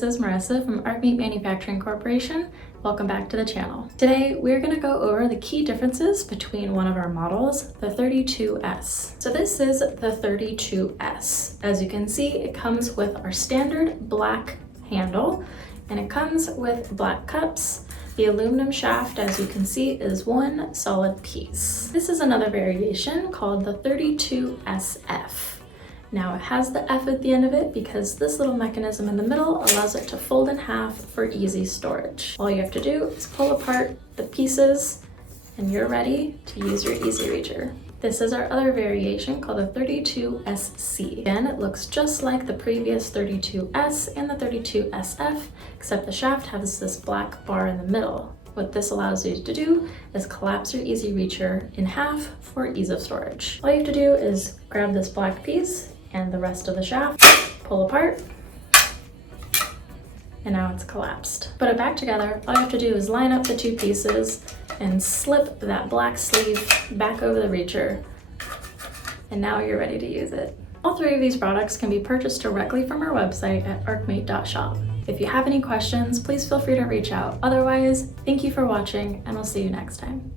this is Marissa from ArcMeat Manufacturing Corporation. Welcome back to the channel. Today we're going to go over the key differences between one of our models, the 32S. So this is the 32S. As you can see, it comes with our standard black handle and it comes with black cups. The aluminum shaft, as you can see, is one solid piece. This is another variation called the 32SF. Now it has the F at the end of it because this little mechanism in the middle allows it to fold in half for easy storage. All you have to do is pull apart the pieces and you're ready to use your Easy Reacher. This is our other variation called the 32SC. Again, it looks just like the previous 32S and the 32SF, except the shaft has this black bar in the middle. What this allows you to do is collapse your Easy Reacher in half for ease of storage. All you have to do is grab this black piece and the rest of the shaft, pull apart, and now it's collapsed. Put it back together. All you have to do is line up the two pieces and slip that black sleeve back over the reacher, and now you're ready to use it. All three of these products can be purchased directly from our website at arcmate.shop. If you have any questions, please feel free to reach out. Otherwise, thank you for watching, and we'll see you next time.